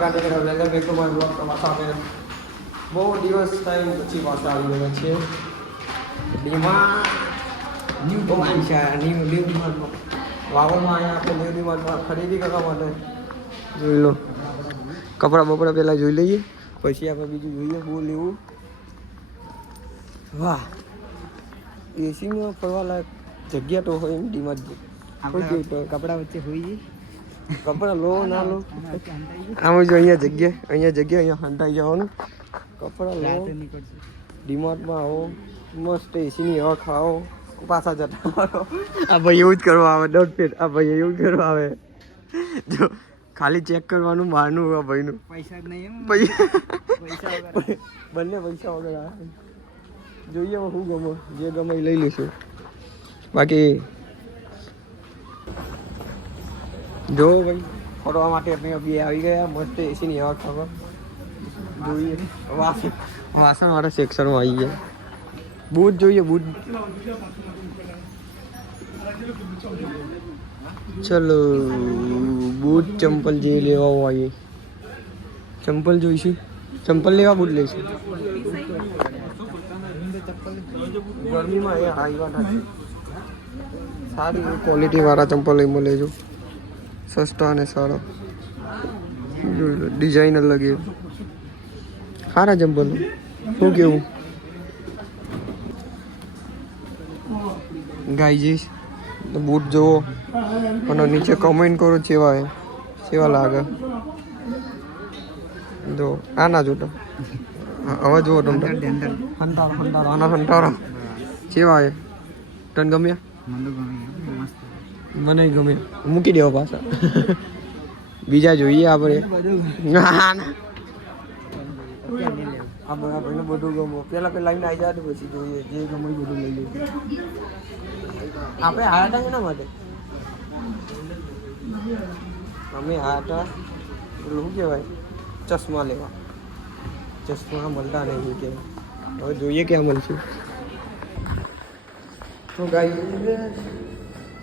Gandhinagar welcome back to my blog. પાછા આપણે બહુ દિવસ ટાઈમ પછી પાછા આવી ગયા છીએ ન્યૂ ડીમાર્ટમાં. વાવરમાં અહીંયા આપણે ન્યૂ ડીમાર્ટમાં ખરીદી કરવા માટે જોઈ લો. કપડાં બપડા પહેલાં જોઈ લઈએ, પછી આપણે બીજું જોઈએ શું લેવું. વાહ, એસીમાં ફરવા લાયક જગ્યા તો હોય એમ ડીમાર્ટ. કપડા વચ્ચે હોઈ કપડા લો ના લો આમ જો અહીંયા જગ્યા અહીંયા હંતાઈ જવાનું. કપડા લો, ડીમાર્ટમાં આવો, મસ્ત એસીની હવા ખાઓ, પાછા જતા રહો. આ ભાઈ એવું જ કરવા આવે, ડોટ ફેર. આ ભાઈ એવું જ કરવા આવે. જો ખાલી ચેક કરવાનું બહારનું આ ભાઈનું. પૈસા જ નહીં, પૈસા પૈસા બંને પૈસા વગર આવે. જોઈએ શું ગમે, જે ગમે એ લઈ લઈશું. બાકી જો ભાઈ ફરવા માટે આપણે બી આવી ગયા, મસ્ત એસીની હવા ખાવા. જોઈએ વાસણ વાળા સેક્શનમાં આવી ગયા. બૂટ જોઈએ, બૂટ. ચલો બૂટ ચંપલ જે લેવા આવીએ. ચંપલ જોઈશું, ચંપલ લેવા બૂટ લઈશું. ગરમીમાં એ આવ્યા નથી. સારી ક્વોલિટી વાળા ચંપલ લઈ લેજો, સસ્તા અને સારા. જોઈ લો, ડિઝાઇનર લગે સારા ચંપલ. શું કેવું ગાઈજીસ? બૂટ જુઓ અને નીચે કમેન્ટ કરો કેવા લાગે. જો આ ના જોતો, હવે જુઓ તમે હંટારો કેવા એ તને ગમ્યા? મને ગમે, મૂકી દેવા પાછા. બીજા જોઈએ આપણે. ભાઈને બધું ગમો. પેલા લઈને આવી જાય પછી જોઈએ જે ગમે બધું લઈ લઈએ. આપણે આયા હતા એના માટે. અમે આયા હતા શું કહેવાય, ચશ્મા લેવા. ચશ્મા મળતા નહીં કહેવાય. હવે જોઈએ ક્યાં મળશે. તો ગાઈ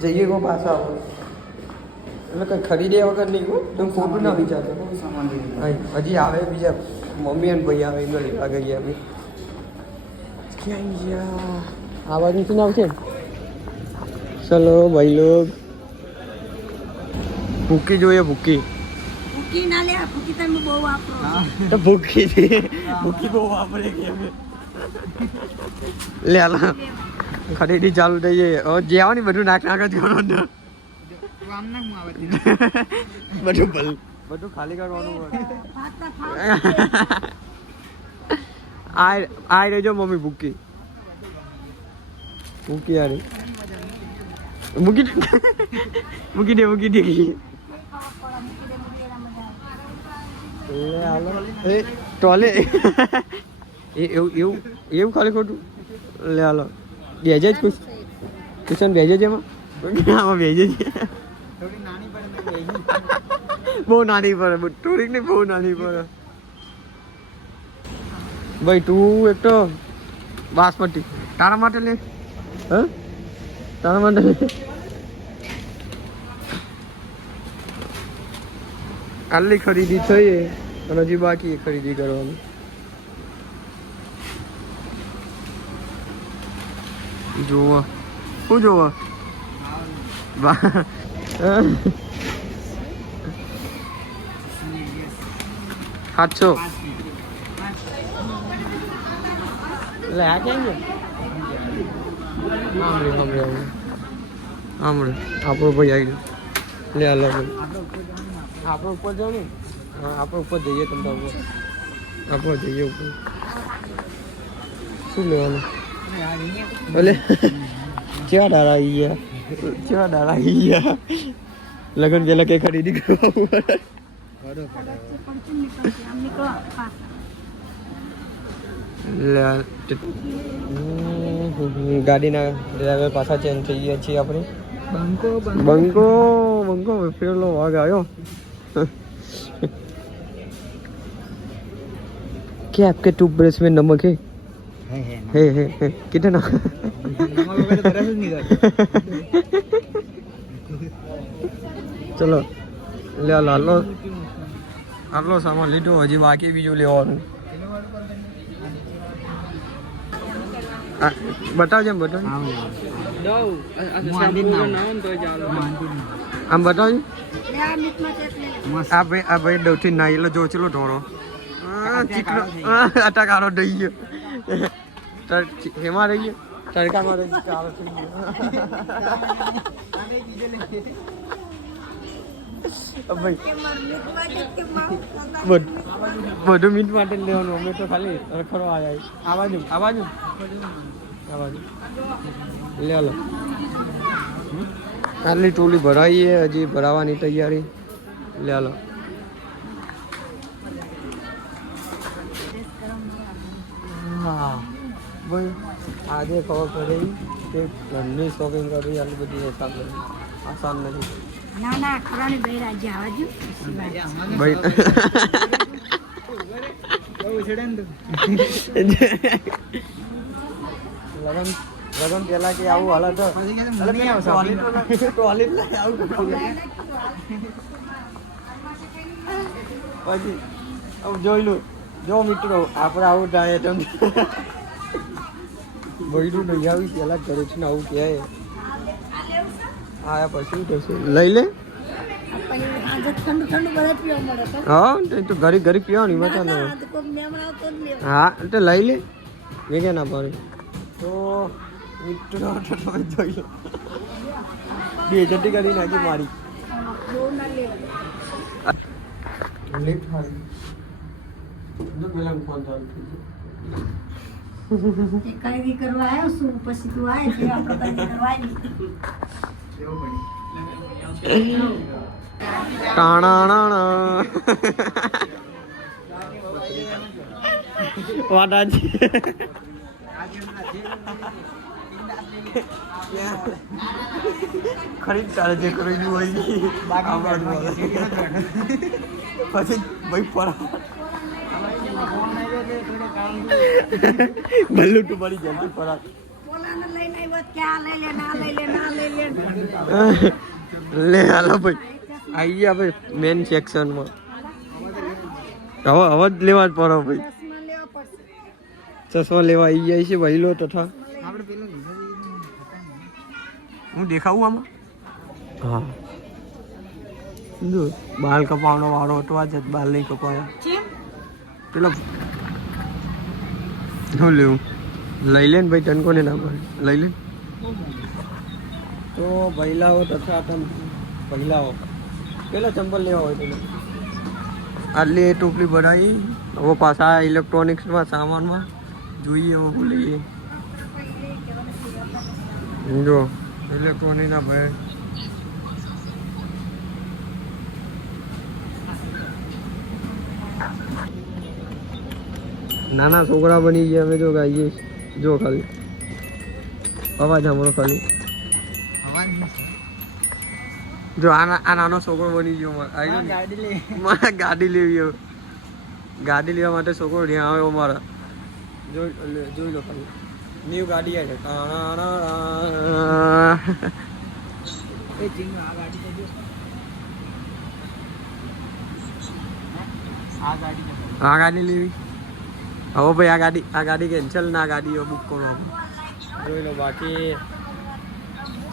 જઈએ કો પાછા આવો એટલે કંઈ ખરીદ્યા વગર નહીં હો. તમે ખોટું ના વિચારતો. હજી આવે બીજા મમ્મી અને ભાઈ આવે એમને લેવા ગયા અમે. ક્યાં ગયા? આ બાજુ શું નામ છે? ચલો ભાઈ લોગ. ભૂકી જોઈએ, ભૂકી. ભૂકી ના લે, ભૂકી તમે બહુ વાપરો. તો ભૂકી બહુ વાપરે કે અમે. લે આલા ખરીદી ચાલુ થઈ જાય. હવે જે આવે ને બધું નાક જ કરવાનું. બધું ખાલી કરવાનું. આ રહેજો મમ્મી ભૂકી. મૂકી યાર, મૂકી દે ટોલે એવું ખાલી ખોટું. લે હાલો બેજે જ ખુશ કિશન, બેજે જ એમાં બેજે જ. બહુ નાની પડે, થોડીક ને બહુ નાની પડે. ભાઈ તું એક તો બાસમતી તારા માટે લે. તારા માટે લે. કાલની ખરીદી થઈ અને હજી બાકી ખરીદી કરવાની. જોવા શું જોવા? 700. એટલે આ ક્યાં ગયો? આપણો ભાઈ આવી ગયો. લે હાલો ભાઈ, આપણે ઉપર જાવ ને. હા આપણે ઉપર જઈએ. તમે ઉપર આપણે જઈએ ઉપર. શું લેવાનું? ભલે કેવા ડાળા આવી ગયા. લગ્ન પેલા કઈ ખરીદી કરવા ગાડીના ડ્રાઈવર પાછા ચેન્જ થઈ ગયા છીએ આપણે. બંકો ફેરલો વાઘ આવ્યો. क्या आपके टूथब्रश में नमक है? कितना? चलो ले लो આટલો સામાન લીધો, હજી બાકી બીજું લેવાનું. બતાવજે એમ બતાવ. આમ બતાવજે. લે આ મીટમાં ચેક લે. આ ભાઈ દવથી નાઈ એટલે જો ચલો ઢોળો ચીકલો અટાકારો દઈ ગયો. હેમાં રહી ગયો તડકામાં રહી ચાલો થઈ ગયો ભાઈ. કે માર મીટમાં ચેક કે માઉસ ખાતા. બધું મીટ માટે જ લેવાનું. અમે તો ખાલી રખડો આવ્યા. આ બાજુ લે લો. આટલી ટોલી ભરાઈએ, હજી ભરાવાની તૈયારી. લે લો. હા ભાઈ આજે ખબર પડી કે ઘરની શોપિંગ કરવી આટલી બધી આસાન નથી. ના ના ખરાની બૈરા જે આવજો. ભાઈ લગન પેલા કે આવું હાલ તો પછી જોઈ લો. જો મિત્રો આપણે આવું થાય તમને ભૈરું નહીં આવી પેલા ઘરે છે ને આવું કહે. હા પછી થશે લઈ લે. આજે ઠંડુ ઠંડુ બધા પીવા મળે તો. હા તો ઘરે ઘરે પીવાની મજા ન હોય. તો કોઈ મહેમાન આવતો જ લેવા. હા તો લઈ લે. મેં કે ના પાડે તો મિત્રો તમે જોઈ લો. બે જટી કરી નાખી મારી. બહુ ના લેવા. લેફ્ટ હારી જો પેલા ફોન ચાલુ થઈ તે કાયદી કરવા આવ્યો છું પછી તું આવે છે આપણે કાયદી કરવા આવી. ટાણાણા વાડાજી ખરીદ તારે જે કરેલું હોય પછી ભાઈ પર ભલ્લું તો મળી જલ્દી પરાત. પોલાને લઈને આવ્યો કે આ લઈ લે ના લઈ લે ના લઈ લે. લે હાલો ભાઈ આવી ગયા ભાઈ મેન સેક્શનમાં. હવે જ લેવા જ પડો ભાઈ. ચશ્મા લેવા પડશે. ચશ્મા લેવા આવી જાય છે ભાઈ લો તથા. હું દેખાવું આમાં? હા જો બાલ કપાવવાનો વાળો હતો આજ બાલ નહીં કપાવ્યા. કેમ? પેલો શું લેવું? લઈ લે ને ભાઈ તન કોને ના પડે લઈ લે. તો ભૈલાઓ તથા ભૈલાઓ પેલા ચંપલ લેવા હોય તો આટલી ટોપલી ભરાઈ. હવે પાછા ઇલેક્ટ્રોનિક્સમાં સામાનમાં જોઈએ હવે શું લઈએ. જો ઇલેક્ટ્રોનિકના ભાઈ નાના છોકરા બની ગયા અમે. જો ગાઈએ જો ખાલી અવાજ સાંભળો ખાલી. જો આ નાનો છોકરો બની ગયો મારે ગાડી લેવી હવે. ગાડી લેવા માટે છોકરો ત્યાં આવ્યો મારા. જોઈ લો ખાલી ન્યુ ગાડી આવે છે. આ ગાડી લેવી હવે ભાઈ. આ ગાડી કેન્સલ ના ગાડીઓ બુક કરો. જોઈ લો બાકી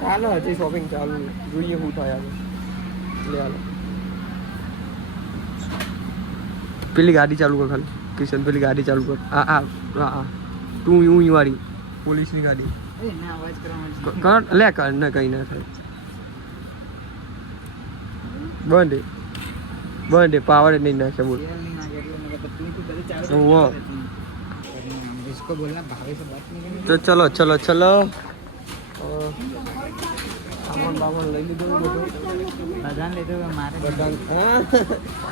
ચાલો હજી શોપિંગ ચાલુ. જોઈએ શું થાય હવે. લે હાલો પેલી ગાડી ચાલુ કર ખાલી. કિશન પેલી ગાડી ચાલુ કર. હા તું હું વાળી પોલીસની ગાડી કર. લે કર ને કઈ ના થાય. બંધ પાવર નહીં નાખે બોલ. તો ચલો સામાન બામાન લઈ લીધું બધું.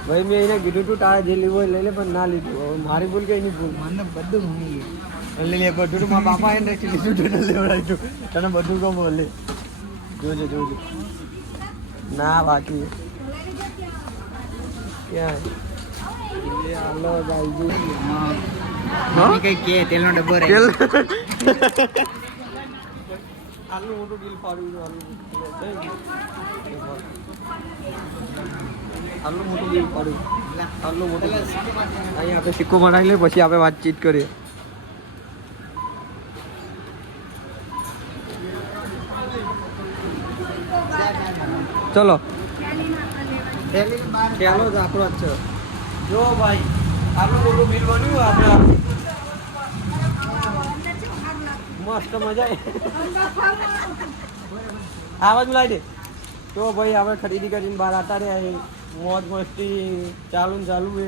ભાઈ મેં એને કીધું તું તારે જે લેવું હોય લઈ લે પણ ના લીધું. હવે મારી ભૂલ કઈ નહીં ભૂલ. મને બધું ભૂલી ગયું. લઈ લે બધું મારા બાપા એને રાખી લીધું તને લેવડાવ્યું. તને બધું ગમ લે. જોજો ના બાકી ક્યાં હાલો ભાઈ કઈ કે તેલનો ડબ્બો રહે. આલુ મોટું બિલ ફાડ્યું. આટલું મોટું બિલ પડ્યું, આટલું મોટું. અહીંયા આપણે સિક્કો બનાવી લઈએ, પછી આપણે વાતચીત કરીએ. ચલો ચાલો જ આપણો જ છે. જો ભાઈ આટલું મોટું બિલ બન્યું આપણે, મસ્ત મજા આવાજ લાવી દે. તો ભાઈ આપણે ખરીદી કરીને બહાર આવતા રહ્યા, મોજ મસ્તી ચાલુ ને ચાલુ છે.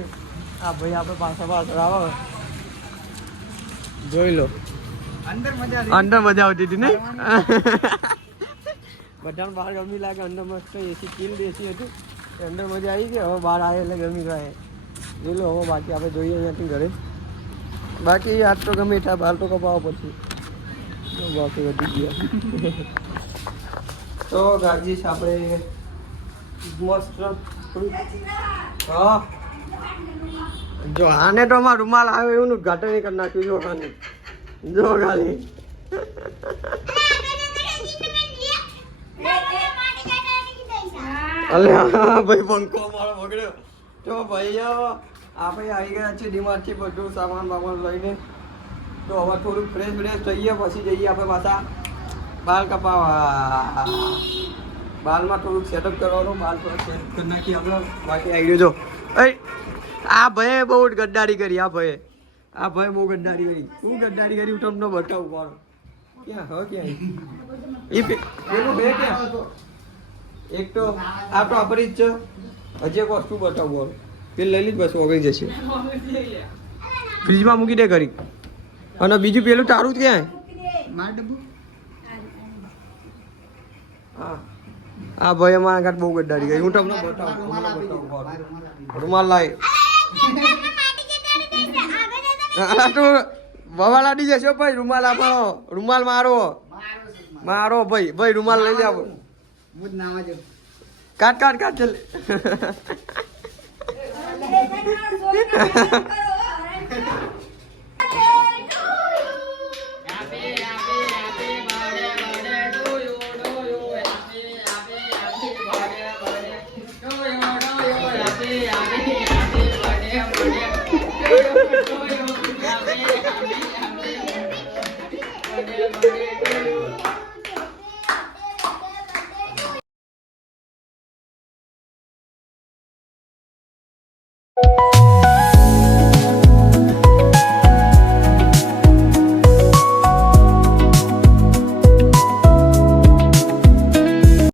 આ ભાઈ આપણે પાછળ આવે, જોઈ લો. અંદર મજા અંદર મજા આવતી હતી ને. બધાને બહાર ગરમી લાગે, અંદર મસ્ત એસી ચીલ એસી હતું, અંદર મજા આવી ગઈ. હવે બહાર આવે એટલે ગરમી રહે. જોઈ લો. હવે બાકી આપણે જોઈએ અહીંયાથી ઘરે. બાકી આજ તો ગમે ત્યાં બાર તો કપાવો પછી બાકી વધી ગયા. તો ગાજી આપણે મસ્ત. હા જો આને તો અમાર રૂમાલ આવે એવું ઉદઘાટન કરી નાખ્યું. જો ખાલી જો ખાલી અલ્યા ભાઈ પંખો મારો બગડ્યો. તો ભાઈ આપણે આવી ગયા છે ડીમાર્ટથી બધું સામાન બામાન લઈને. તો હવે થોડુંક ફ્રેશ થઈએ, પછી જઈએ આપણે પાછા બાલ કપાવા. બાલમાં થોડુંક સેટઅપ કરવાનું, બાલ થોડા સેટ કરી નાખીએ આપણે. બાકી આવી ગયો જો. આ ભાઈએ બહુ ગદ્દારી કરી. આ ભાઈ બહુ ગદ્દારી કરી. શું ગદ્દારી કરી હું તમને બતાવું પાડો. ક્યાં હ ક્યાં એ પેલું બે ક્યાં? એક તો આ તો આપણી જ છે. હજી એક વસ્તુ બતાવું પેલું લઈ લીધ બસ ઓગળી જશે. ફ્રીજમાં મૂકી દે કરી. અને બીજું પેલું તારું જ ક્યાં? માર ડબ્બુ. હા આ ભાઈ અમારા ઘાટ બહુ ગદ્દારી કરી. હું તમને બતાવું. રૂમાલ લાવી. તું બવા લાડી જશો ભાઈ. રૂમાલ આપણો, રૂમાલ મારો ભાઈ રૂમાલ લઈ જાવ. મુજ નાવા જો. કાટ ચાલ.